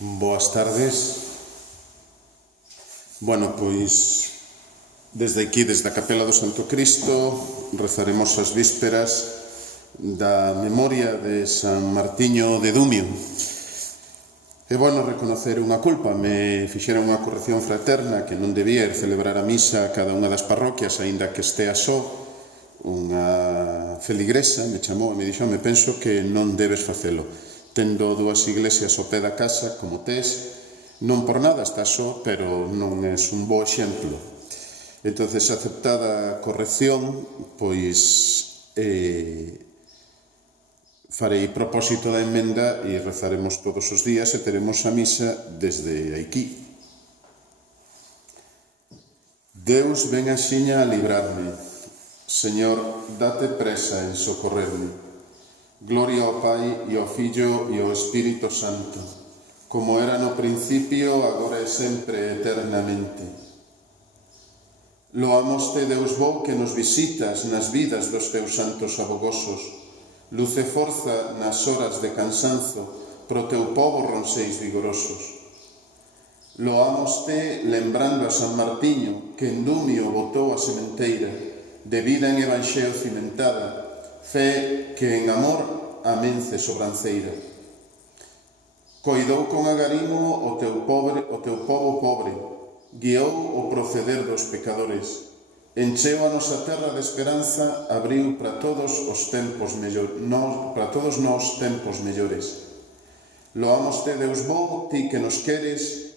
Boas tardes. Bueno, pois desde aquí, desde a Capela do Santo Cristo, rezaremos as vísperas da memoria de San Martiño de Dumio. É bueno reconocer unha culpa. Me fixeron unha corrección fraterna que non debía ir celebrar a misa a cada unha das parroquias, aínda que estea só. Unha feligresa me chamou e me dixo: me penso que non debes facelo. Tendo dúas iglesias ao pé da casa, como tes, non por nada estás só, pero non és un bo exemplo. Entonces, aceptada a corrección, pois farei propósito da emenda e rezaremos todos os días e teremos a misa desde aquí. Deus ven axiña a librarme. Señor, date presa en socorrerme. Gloria ao Pai, e ao Fillo, e ao Espírito Santo, como era no principio, agora e sempre, eternamente. Loámoste, Deus bo, que nos visitas nas vidas dos teus santos abogosos. Luz e forza nas horas de cansanzo, pro teu pobo ronseis vigorosos. Loámoste, lembrando a San Martiño, que en Dumio botou a sementeira, de vida en evanxeo cimentada, fe que en amor amence sobranceira. Coidou con agarimo o teu pobo pobre, guiou o proceder dos pecadores, encheu a nosa terra de esperanza, abriu para todos nós tempos mellores. Loámoste, Deus bo, ti que nos queres,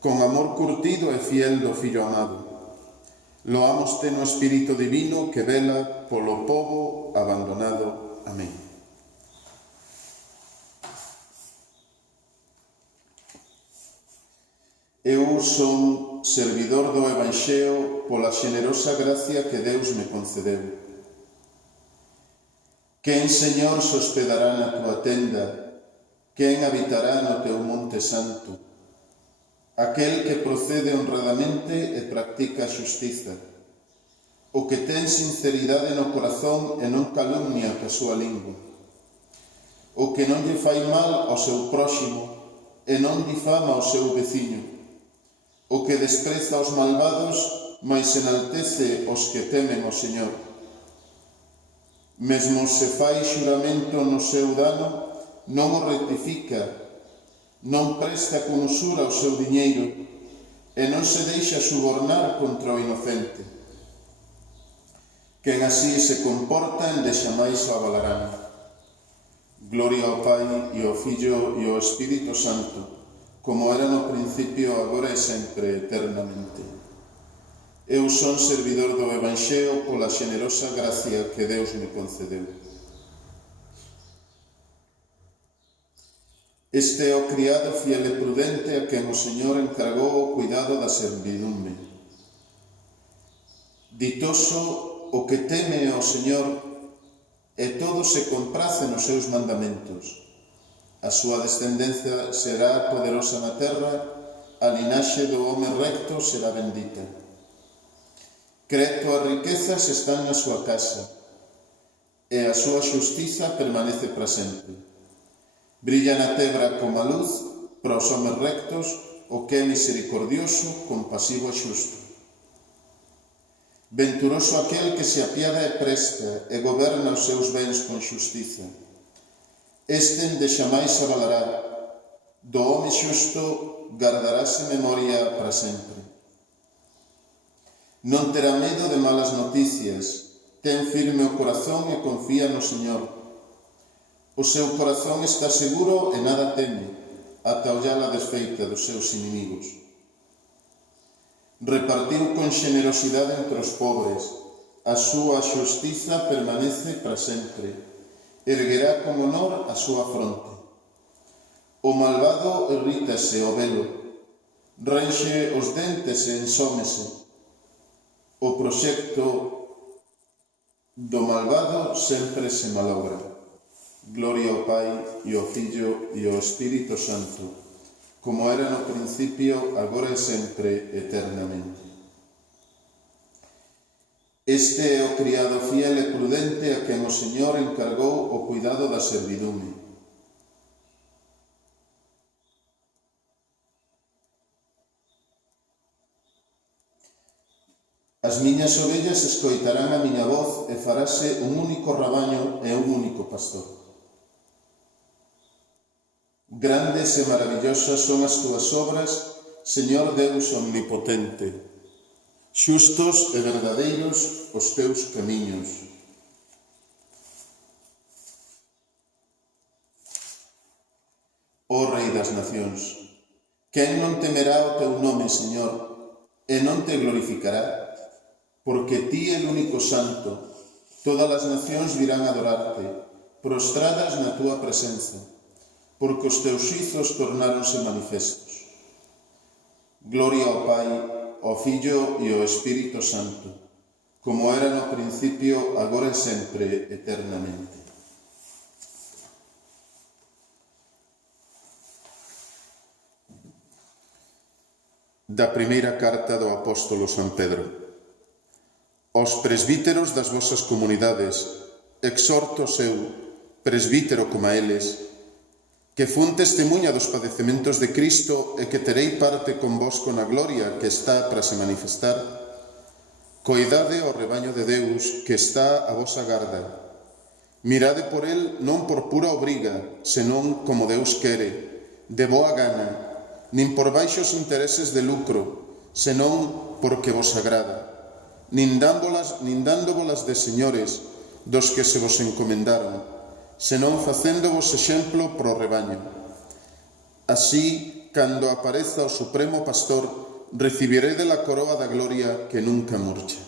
con amor curtido e fiel do Fillo amado. Loámoste no Espírito Divino que vela polo pobo abandonado. Amén. Eu son servidor do Evanxeo pola xenerosa gracia que Deus me concedeu. Quen, Señor, se hospedará na tua tenda? Quen habitará no teu monte santo? Aquel que procede honradamente e practica a xustiza, o que ten sinceridade no corazón e non calumnia ca súa lingua, o que non lle fai mal ao seu próximo e non difama ao seu veciño, o que despreza os malvados, mais enaltece os que temen ao Señor. Mesmo se fai xuramento no seu dano, non o rectifica, non presta con usura o seu diñeiro e non se deixa subornar contra o inocente. Quen así se comporta, endexamais o avalarán. Gloria ao Pai, e ao Fillo, e ao Espírito Santo, como era no principio, agora e sempre, eternamente. Eu son servidor do Evanxeo pola xenerosa gracia que Deus me concedeu. Este é o criado fiel e prudente a quen o Señor encargou o cuidado da servidume. Ditoso o que teme ao Señor e todo se comprace nos seus mandamentos. A súa descendencia será poderosa na terra, a linaxe do home recto será bendita. Creto as riquezas están na súa casa, e a súa xustiza permanece para sempre. Brilla na tebra como a luz, para os homes rectos, o que é misericordioso, compasivo e xusto. Venturoso aquel que se apiada e presta, e goberna os seus bens con xustiza. Este endexamais avalará, do home xusto gardarase memoria para sempre. Non terá medo de malas noticias, ten firme o corazón e confía no Señor. O seu corazón está seguro e nada teme, ata ollar a desfeita dos seus inimigos. Repartiu con xenerosidade entre os pobres, a súa xustiza permanece para sempre, erguerá con honor a súa fronte. O malvado irrítase o velo, renxe os dentes e ensómese. O proxecto do malvado sempre se malogra. Gloria ao Pai, e ao Fillo, e ao Espírito Santo, como era no principio, agora e sempre, eternamente. Este é o criado fiel e prudente a quen o Señor encargou o cuidado da servidume. As miñas ovellas escoitarán a miña voz e farase un único rabaño e un único pastor. Grandes e maravillosas son as túas obras, Señor Deus omnipotente. Xustos e verdadeiros os teus camiños. Ó Rei das nacións, quen non temerá o teu nome, Señor, e non te glorificará? Porque ti é o único santo, todas as nacións virán a adorarte, prostradas na túa presenza, porque os teus xizos tornáronse manifestos. Gloria ao Pai, ao Fillo e ao Espírito Santo, como era no principio, agora e sempre, eternamente. Da primeira carta do apóstolo San Pedro. Aos presbíteros das vosas comunidades, exhortos eu, presbítero como a eles, que fun testemunha dos padecementos de Cristo e que terei parte convosco na gloria que está para se manifestar, coidade ao rebaño de Deus que está a vosa garda. Mirade por el non por pura obriga, senón como Deus quere, de boa gana, nin por baixos intereses de lucro, senón porque vos agrada, nin dándovolas de señores dos que se vos encomendaron, senón facéndovos exemplo pro rebaño. Así, cando apareza o Supremo Pastor, recibiréde a coroa da gloria que nunca murcha.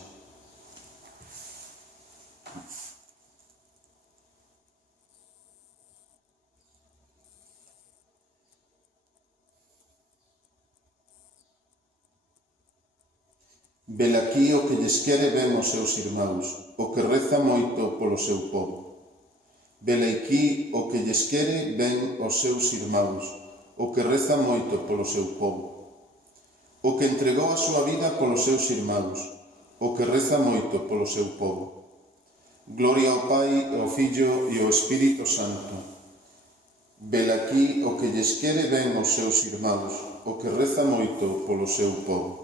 Velaquí o que lles quere ben os seus irmáns, o que reza moito polo seu povo. Velaquí o que lles quere ben os seus irmáns, o que reza moito polo seu povo. O que entregou a súa vida polos seus irmáns, o que reza moito polo seu povo. Gloria ao Pai, ao Fillo e ao Espírito Santo. Velaquí o que lles quere ben os seus irmáns, o que reza moito polo seu povo.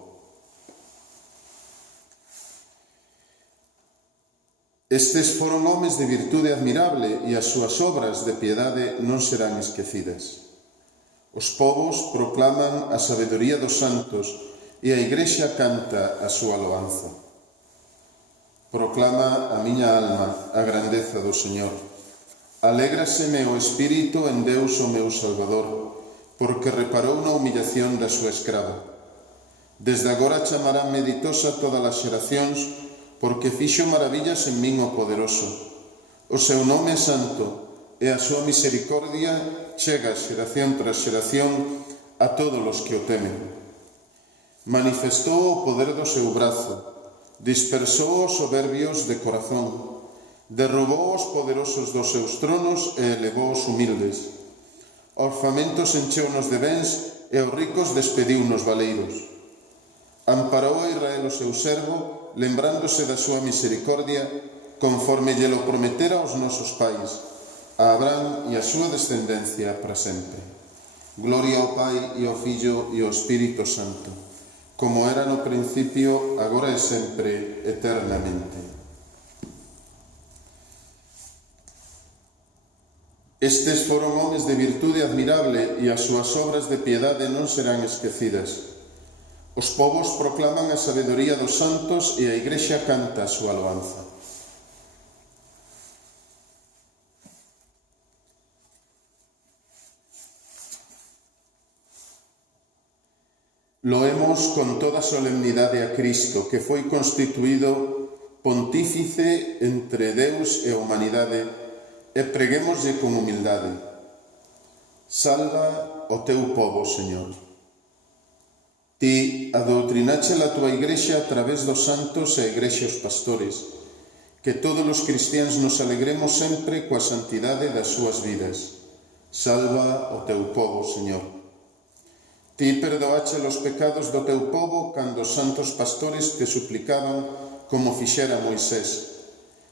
Estes foron homes de virtude admirable e as súas obras de piedade non serán esquecidas. Os povos proclaman a sabedoría dos santos e a Igrexa canta a súa loanza. Proclama a miña alma a grandeza do Señor. Alégraseme o espírito en Deus o meu Salvador, porque reparou na humillación da súa escrava. Desde agora chamaránme ditosa todas as xeracións, porque fixo maravillas en min o poderoso. O seu nome é santo, e a súa misericordia chega xeración tras xeración a todos os que o temen. Manifestou o poder do seu brazo, dispersou os soberbios de corazón, derrubou os poderosos dos seus tronos e elevou os humildes. Aos famintos encheunos de bens e aos ricos despediu nos valeiros. Amparou a Israel o seu servo, lembrándose da súa misericordia, conforme lle lo prometera aos nosos pais, a Abraham e a súa descendencia para sempre. Gloria ao Pai e ao Fillo e ao Espírito Santo, como era no principio, agora e sempre, eternamente. Estes foron homes de virtude admirable e as súas obras de piedade non serán esquecidas. Os povos proclaman a sabedoría dos santos e a Igrexa canta a súa loanza. Loemos con toda solemnidade a Cristo, que foi constituído pontífice entre Deus e a humanidade, e preguémoslle con humildade. Salva o teu povo, Señor. Ti adoutrinache a tua Igrexa a través dos santos e a Igrexa os pastores, que todos os cristianos nos alegremos sempre coa santidade das súas vidas. Salva o teu povo, Señor. Ti perdoache os pecados do teu povo cando os santos pastores te suplicaban como fixera Moisés,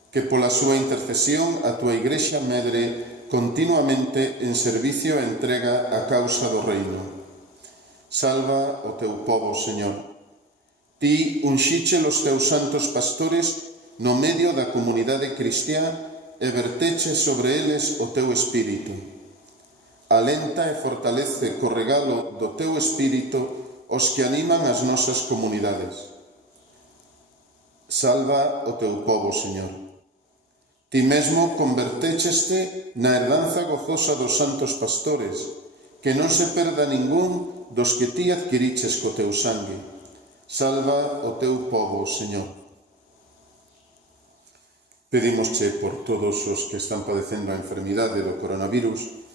que pola súa intercesión a tua Igrexa medre continuamente en servicio e entrega a causa do reino. Salva o teu povo, Señor. Ti unxiche los teus santos pastores no medio da comunidade cristiá e verteche sobre eles o teu espírito. Alenta e fortalece co regalo do teu espírito os que animan as nosas comunidades. Salva o teu povo, Señor. Ti mesmo convertécheste na herdanza gozosa dos santos pastores, que non se perda ningún dos que ti adquiriches co teu sangue. Salva o teu povo, Señor. Pedímosche por todos os que están padecendo a enfermidade do coronavirus,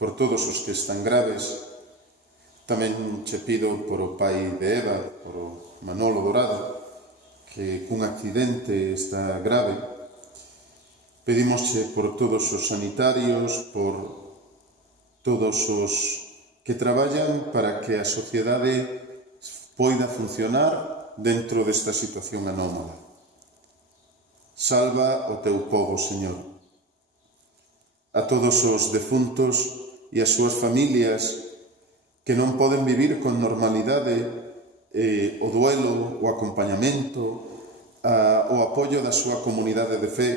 por todos os que están graves. Tamén che pido por o pai de Eva, por o Manolo Dorado, que cun accidente está grave. Pedímosche por todos os sanitarios, por todos os que traballan para que a sociedade poida funcionar dentro desta situación anómala. Salva o teu povo, Señor. A todos os defuntos e as súas familias que non poden vivir con normalidade o duelo, o acompañamento, o apoio da súa comunidade de fe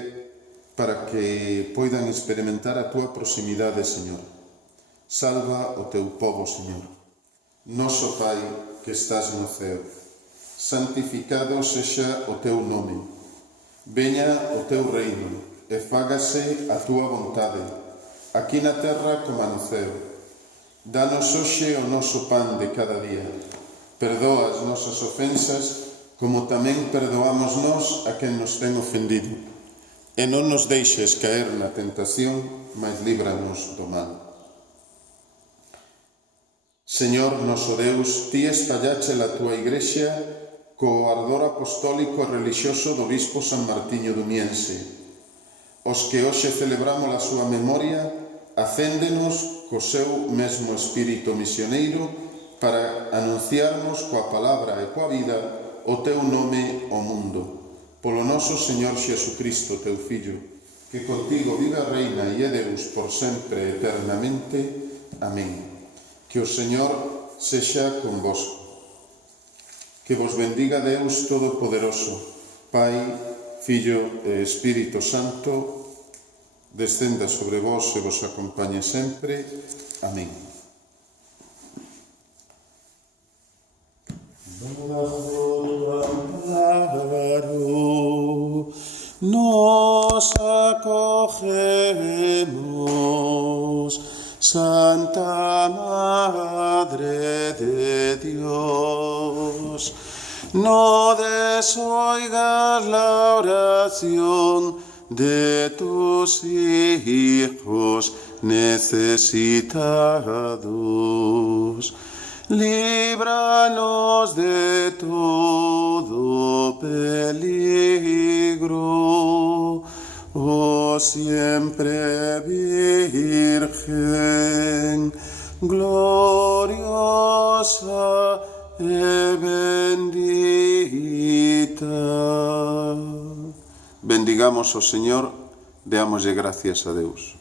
para que poidan experimentar a túa proximidade, Señor. Salva o teu povo, Señor. Noso Pai, que estás no ceo, santificado sexa o teu nome. Veña o teu reino e fágase a túa vontade, aquí na terra como no ceo. Danos hoxe o noso pan de cada día. Perdoa as nosas ofensas, como tamén perdoamos nós a quen nos ten ofendido. E non nos deixes caer na tentación, mas líbranos do mal. Señor noso Deus, ti espallache a túa igrexa co ardor apostólico e relixioso do bispo San Martiño Dumiense. Os que hoxe celebramos a súa memoria, acéndenos co seu mesmo espírito misioneiro para anunciarnos coa palabra e coa vida o teu nome ao mundo. Polo noso Señor Xesucristo, teu Fillo, que contigo vive a reina e é Deus por sempre eternamente. Amén. Que o Señor sexa convosco. Que vos bendiga Deus Todopoderoso, Pai, Fillo e Espírito Santo, descenda sobre vos e vos acompañe sempre. Amén. Bajo tu amparo nos acogemos, Santa Madre de Dios. No desoigas la oración de tus hijos necesitados. Líbranos de todo peligro, oh siempre Virgen, gloriosa e bendita. Bendigamos ao Señor, deámoslle gracias a Deus.